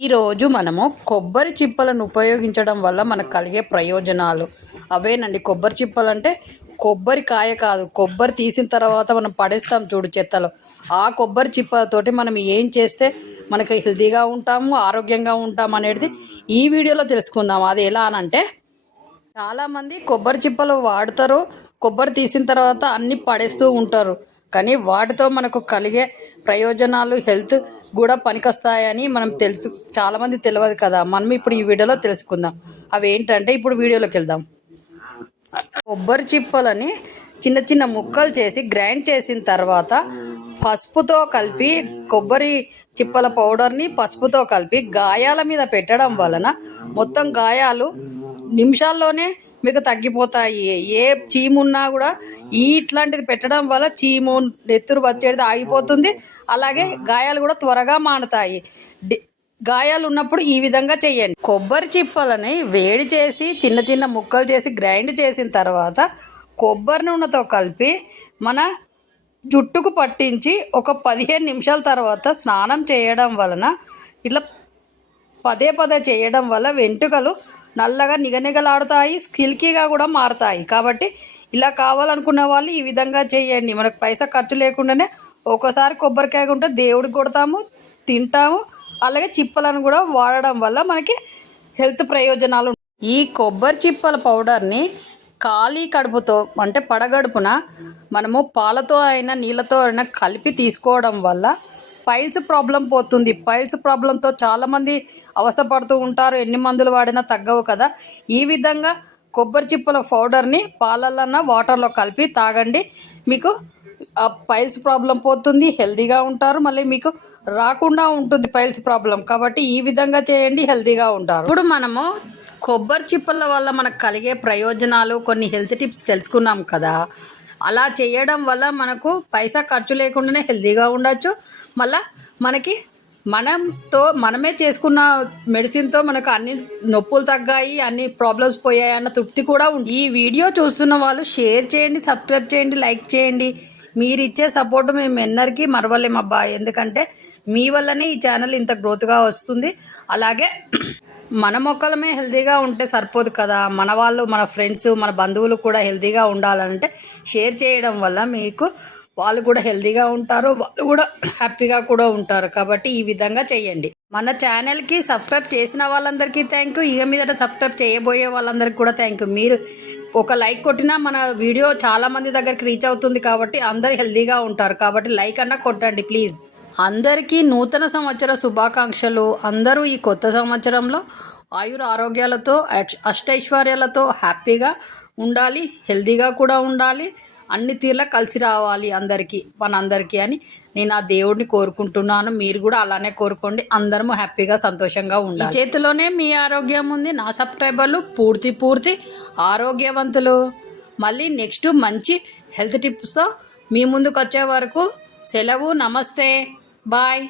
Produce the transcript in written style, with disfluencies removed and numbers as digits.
ఈరోజు మనము కొబ్బరి చిప్పలను ఉపయోగించడం వల్ల మనకు కలిగే ప్రయోజనాలు అవేనండి. కొబ్బరి చిప్పలు అంటే కొబ్బరికాయ కాదు, కొబ్బరి తీసిన తర్వాత మనం పడేస్తాం చూడు చెత్తలో, ఆ కొబ్బరి చిప్పలతోటి మనం ఏం చేస్తే మనకు హెల్తీగా ఉంటాము, ఆరోగ్యంగా ఉంటాం అనేది ఈ వీడియోలో తెలుసుకుందాం. అది ఎలా అనంటే, చాలామంది కొబ్బరి చిప్పలు వాడతారు, కొబ్బరి తీసిన తర్వాత అన్నీ పడేస్తూ ఉంటారు. కానీ వాటితో మనకు కలిగే ప్రయోజనాలు హెల్త్ కూడా పనికొస్తాయని మనం తెలుసు, చాలామంది తెలియదు కదా. మనం ఇప్పుడు ఈ వీడియోలో తెలుసుకుందాం. అవి ఏంటంటే ఇప్పుడు వీడియోలోకి వెళ్దాం. కొబ్బరి చిప్పలని చిన్న చిన్న ముక్కలు చేసి గ్రైండ్ చేసిన తర్వాత పసుపుతో కలిపి, కొబ్బరి చిప్పల పౌడర్ని పసుపుతో కలిపి గాయాల మీద పెట్టడం వలన మొత్తం గాయాలు నిమిషాల్లోనే మీకు తగ్గిపోతాయి. ఏ చీమున్నా కూడా ఇట్లాంటిది పెట్టడం వల్ల చీము, నెత్తురు వచ్చేది ఆగిపోతుంది. అలాగే గాయాలు కూడా త్వరగా మానుతాయి. గాయాలు ఉన్నప్పుడు ఈ విధంగా చేయండి. కొబ్బరి చిప్పలని వేడి చేసి చిన్న చిన్న ముక్కలు చేసి గ్రైండ్ చేసిన తర్వాత కొబ్బరి నూనెతో కలిపి మన జుట్టుకు పట్టించి ఒక 15 నిమిషాల తర్వాత స్నానం చేయడం వలన, ఇట్లా పదే పదే చేయడం వల్ల వెంట్రుకలు నల్లగా నిగనిగలాడుతాయి, సిల్కీగా కూడా మారుతాయి. కాబట్టి ఇలా కావాలనుకున్న వాళ్ళు ఈ విధంగా చేయండి. మనకు పైసా ఖర్చు లేకుండానే ఒక్కోసారి కొబ్బరికాయ ఉంటే దేవుడికి కొడతాము, తింటాము. అలాగే చిప్పలను కూడా వాడడం వల్ల మనకి హెల్త్ ప్రయోజనాలు. ఈ కొబ్బరి చిప్పల పౌడర్ని ఖాళీ కడుపుతో అంటే పడగడుపున మనము పాలతో అయినా నీళ్ళతో అయినా కలిపి తీసుకోవడం వల్ల పైల్స్ ప్రాబ్లం పోతుంది. పైల్స్ ప్రాబ్లంతో చాలామంది అవసరపడుతూ ఉంటారు. ఎన్ని మందులు వాడినా తగ్గవు కదా. ఈ విధంగా కొబ్బరి చిప్పల పౌడర్ని పాలల్లో వాటర్లో కలిపి తాగండి. మీకు ఆ పైల్స్ ప్రాబ్లం పోతుంది, హెల్తీగా ఉంటారు. మళ్ళీ మీకు రాకుండా ఉంటుంది పైల్స్ ప్రాబ్లం. కాబట్టి ఈ విధంగా చేయండి, హెల్తీగా ఉంటారు. ఇప్పుడు మనము కొబ్బరి చిప్పల వల్ల మనకు కలిగే ప్రయోజనాలు, కొన్ని హెల్త్ టిప్స్ తెలుసుకున్నాం కదా. అలా చేయడం వల్ల మనకు పైసా ఖర్చు లేకుండానే హెల్తీగా ఉండొచ్చు. మళ్ళీ మనకి మనమే చేసుకున్న మెడిసిన్తో మనకు అన్ని నొప్పులు తగ్గాయి, అన్ని ప్రాబ్లమ్స్ పోయాయి అన్న తృప్తి కూడా ఉంది. ఈ వీడియో చూస్తున్న వాళ్ళు షేర్ చేయండి, సబ్స్క్రైబ్ చేయండి, లైక్ చేయండి. మీరు ఇచ్చే సపోర్ట్ మేము ఎన్నరికి మరవలేమబ్బా. ఎందుకంటే మీ వల్లనే ఈ ఛానల్ ఇంత గ్రోత్గా వస్తుంది. అలాగే మన మొక్కలమే హెల్తీగా ఉంటే సరిపోదు కదా, మన వాళ్ళు, మన ఫ్రెండ్స్, మన బంధువులు కూడా హెల్తీగా ఉండాలంటే షేర్ చేయడం వల్ల మీకు వాళ్ళు కూడా హెల్తీగా ఉంటారు, వాళ్ళు కూడా హ్యాపీగా కూడా ఉంటారు. కాబట్టి ఈ విధంగా చేయండి. మన ఛానల్కి సబ్స్క్రైబ్ చేసిన వాళ్ళందరికీ థ్యాంక్ యూ. ఇక మీదట సబ్స్క్రైబ్ చేయబోయే వాళ్ళందరికీ కూడా థ్యాంక్ యూ. మీరు ఒక లైక్ కొట్టినా మన వీడియో చాలామంది దగ్గరికి రీచ్ అవుతుంది. కాబట్టి అందరు హెల్తీగా ఉంటారు. కాబట్టి లైక్ అన్నా కొట్టండి ప్లీజ్. అందరికీ నూతన సంవత్సర శుభాకాంక్షలు. అందరూ ఈ కొత్త సంవత్సరంలో ఆయుర ఆరోగ్యాలతో, అష్టైశ్వర్యాలతో హ్యాపీగా ఉండాలి, హెల్తీగా కూడా ఉండాలి, అన్ని తీర్లా కలిసి రావాలి మనందరికీ అని నేను ఆ దేవుడిని కోరుకుంటున్నాను. మీరు కూడా అలానే కోరుకోండి. అందరము హ్యాపీగా సంతోషంగా ఉండాలి. చేతిలోనే మీ ఆరోగ్యం ఉంది. నా సబ్స్క్రైబర్లు పూర్తి ఆరోగ్యవంతులు. మళ్ళీ నెక్స్ట్ మంచి హెల్త్ టిప్స్తో మీ ముందుకు వచ్చే వరకు సెలవు. నమస్తే, బాయ్.